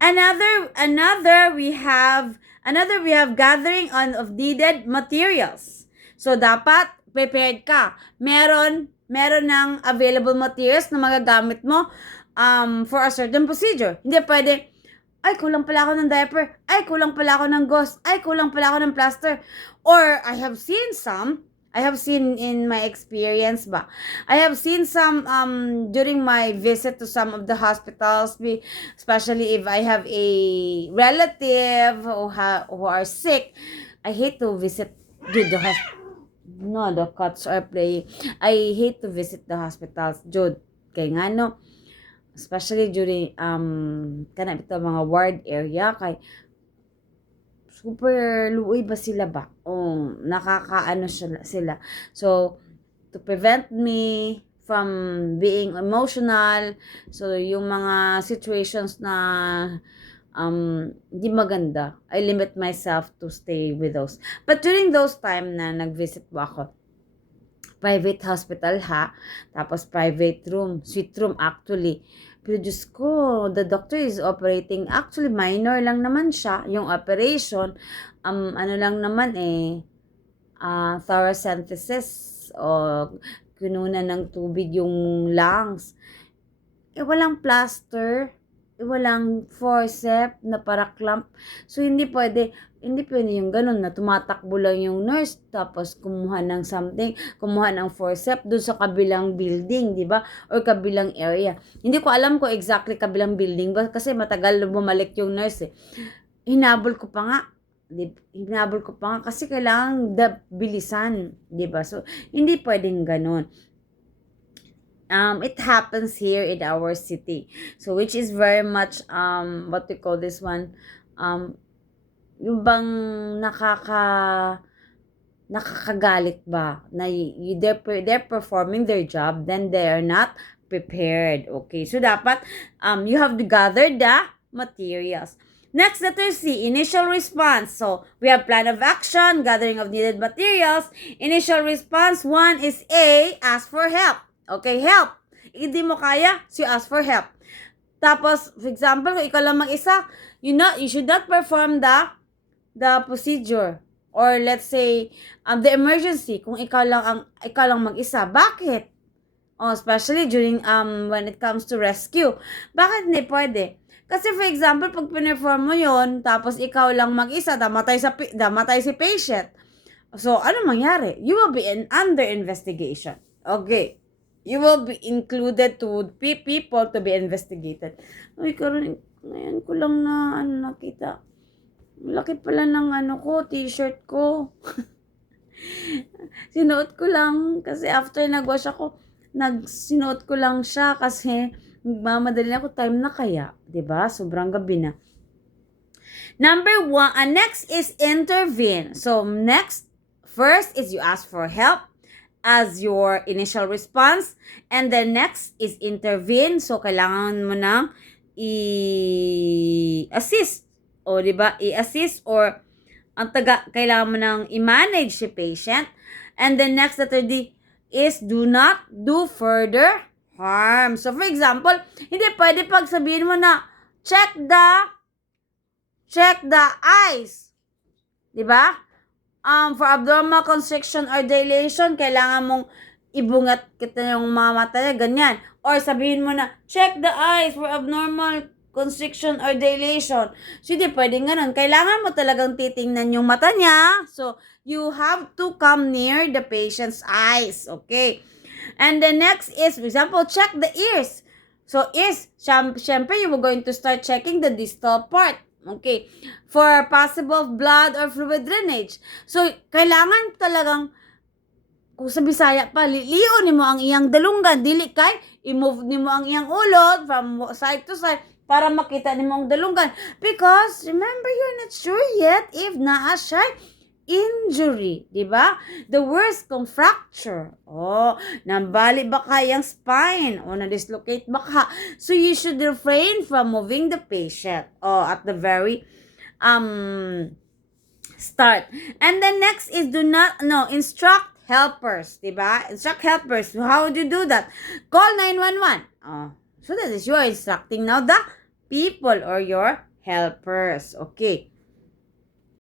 Another we have gathering on of needed materials. So dapat prepared ka. Meron ng available materials na magagamit mo for a certain procedure. Hindi pwede, ay kulang pala ako ng diaper, ay kulang pala ako ng gauze, ay kulang pala ako ng plaster. Or I have seen in my experience ba. I have seen some during my visit to some of the hospitals, especially if I have a relative who are sick. I hate to visit the hospital. No, the cats are playing. I hate to visit the hospitals, Jude. Kaya nga no, especially during kana ito mga ward area kay super luoy ba sila ba? Oh, nakakaano sila. So, to prevent me from being emotional, so yung mga situations na di maganda, I limit myself to stay with those. But during those time na nag-visit po ako, private hospital ha, tapos private room, suite room actually. Pero Diyos ko, the doctor is operating, actually minor lang naman siya, yung operation, ano lang naman thoracentesis o kinunan ng tubig yung lungs. Walang plaster, walang forceps na para clamp. So, hindi pwede yung ganun na tumatakbo lang yung nurse tapos kumuha ng something, kumuha ng forceps doon sa kabilang building, di ba? Or kabilang area. Hindi ko alam kung exactly kabilang building ba kasi matagal bumalik yung nurse eh. Hinabol ko pa nga. Kasi kailangan bilisan, di ba? So, hindi pwedeng ganun. It happens here in our city. So, which is very much, what we call this one, yung bang nakakagalit ba na they're performing their job, then they are not prepared. Okay, so dapat you have to gather the materials. Next, letter C, initial response. So, we have plan of action, gathering of needed materials. Initial response, 1 is A, ask for help. Okay, help. Hindi mo kaya, so you ask for help. Tapos, for example, kung ikaw lang mag-isa, you should not perform the procedure. Or let's say, the emergency, kung ikaw lang mag-isa. Bakit? Especially during, when it comes to rescue. Bakit hindi pwede? Kasi for example, pag pineform mo yon tapos ikaw lang mag-isa, damatay si patient. So, ano mangyari? You will be under investigation. Okay. You will be included to people to be investigated. Uy, karon ngayon ko lang na nakita. Laki pala ng t-shirt ko. Sinuot ko lang kasi after nagwash ako, sinuot ko lang siya kasi magmamadali ako, time na kaya, 'di ba? Sobrang gabi na. Number 1, next is intervene. So first is you ask for help as your initial response, and then next is intervene. So kailangan mo nang i-assist o di ba? I-assist or kailangan mo nang i-manage si patient. And then next, letter D is do not do further harm. So for example, hindi pwede pag sabihin mo na check the eyes. Di ba? For abdominal constriction or dilation, kailangan mong ibungat kita yung mga mata niya, ganyan. Or sabihin mo na, check the eyes for abnormal constriction or dilation. So, hindi pwedeng ganun. Kailangan mo talagang titingnan yung mata niya. So, you have to come near the patient's eyes. Okay? And the next is, for example, check the ears. So, ears, syempre, you were going to start checking the distal part. Okay. For possible blood or fluid drainage. So, kailangan talagang, kung sa Bisaya pa, lion ni mo ang iyang dalunggan. Dili kay, i-move ni mo ang iyang ulod from side to side para makita ni mo ang dalunggan. Because, remember, you're not sure yet if naa siya injury, di ba? The worst kung fracture. Nabali ba kayang spine? Na-dislocate ba ka? So, you should refrain from moving the patient. At the very start. And then next is instruct helpers, di ba? Instruct helpers. How would you do that? Call 911. So, that is you are instructing now the people or your helpers. Okay.